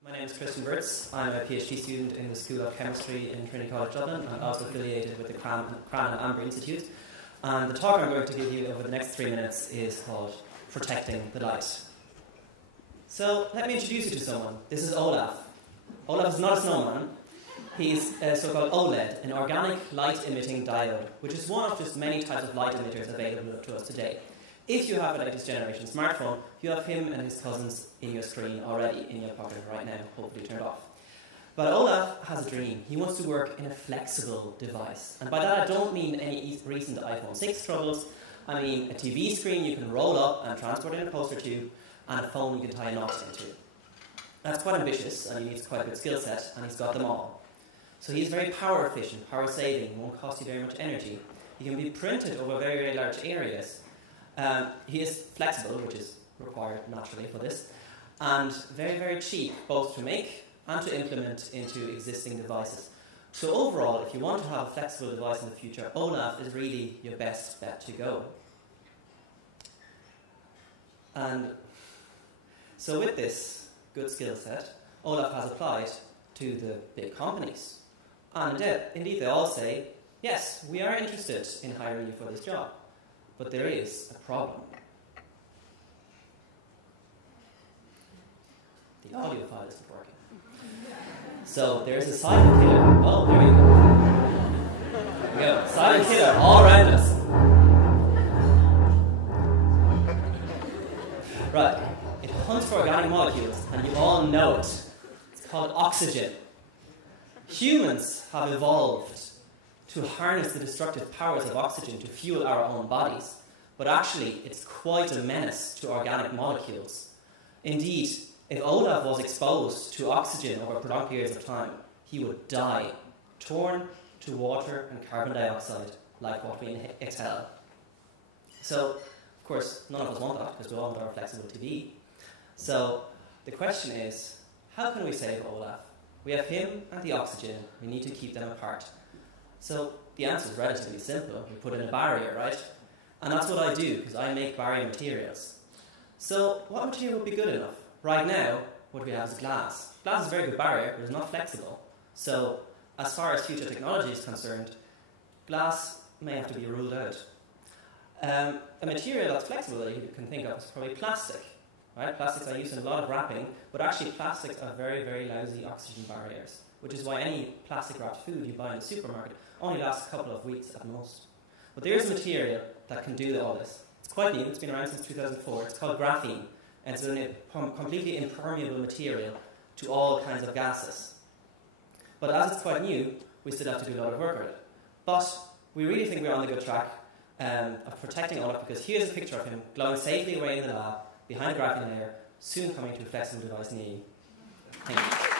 My name is Wirtz. I'm a PhD student in the School of Chemistry in Trinity College Dublin. I'm also affiliated with the Cran and Amber Institute. And the talk I'm going to give you over the next 3 minutes is called Protecting the Light. So let me introduce you to someone. This is Olaf. Olaf is not a snowman. He's a so-called OLED, an organic light-emitting diode, which is one of just many types of light emitters available to us today. If you have a latest generation smartphone, you have him and his cousins in your screen already, in your pocket right now, hopefully turned off. But Olaf has a dream. He wants to work in a flexible device. And by that I don't mean any recent iPhone 6 troubles. I mean a TV screen you can roll up and transport in a poster tube, and a phone you can tie a knot into. That's quite ambitious, and he needs quite a good skill set, and he's got them all. So he's very power efficient, power saving, won't cost you very much energy. He can be printed over very, very large areas. He is flexible, which is required naturally for this, and very, very cheap, both to make and to implement into existing devices. So overall, if you want to have a flexible device in the future, Olaf is really your best bet to go. And so with this good skill set, Olaf has applied to the big companies. And indeed they all say, yes, we are interested in hiring you for this job. But there is a problem. The audio file isn't working. So there's a silent killer. Oh, there we go. There we go. Silent killer all around us. Right. It hunts for organic molecules, and you all know it. It's called oxygen. Humans have evolved to harness the destructive powers of oxygen to fuel our own bodies. But actually, it's quite a menace to organic molecules. Indeed, if Olaf was exposed to oxygen over prolonged periods of time, he would die, torn to water and carbon dioxide, like what we exhale. So, of course, none of us want that, because we all want our flexible TV. So, the question is, how can we save Olaf? We have him and the oxygen. We need to keep them apart. So the answer is relatively simple. We put in a barrier, right? And that's what I do, because I make barrier materials. So what material would be good enough? Right now, what we have is glass. Glass is a very good barrier, but it's not flexible. So as far as future technology is concerned, glass may have to be ruled out. A material that's flexible that you can think of is probably plastic. Right? Plastics are used in a lot of wrapping, but actually plastics are very, very lousy oxygen barriers, which is why any plastic-wrapped food you buy in the supermarket only lasts a couple of weeks at most. But there is a material that can do all this. It's quite new. It's been around since 2004. It's called graphene, and it's a completely impermeable material to all kinds of gases. But as it's quite new, we still have to do a lot of work with it. But we really think we're on the good track of protecting Olaf, because here's a picture of him glowing safely away in the lab, behind a graphene layer, soon coming to a flexible device near you. Thank you.